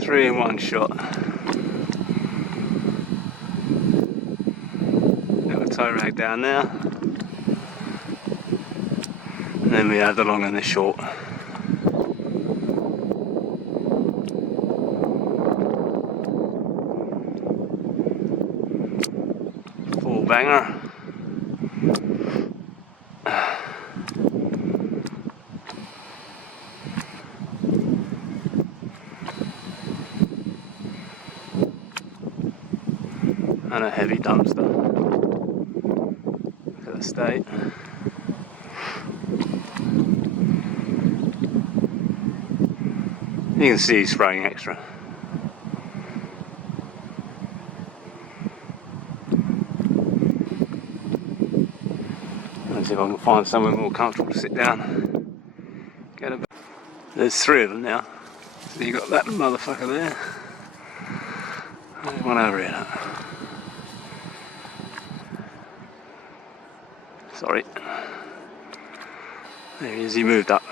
3 in one shot. Got a tow rag down there, and then we have the long and the short. Full banger. And a heavy dumpster. Look at the state. You can see he's spraying extra. Let's see if I can find somewhere more comfortable to sit down. Get a bit. There's 3 of them now. So you got that motherfucker there. There's one over here. Sorry. There he is, he moved up.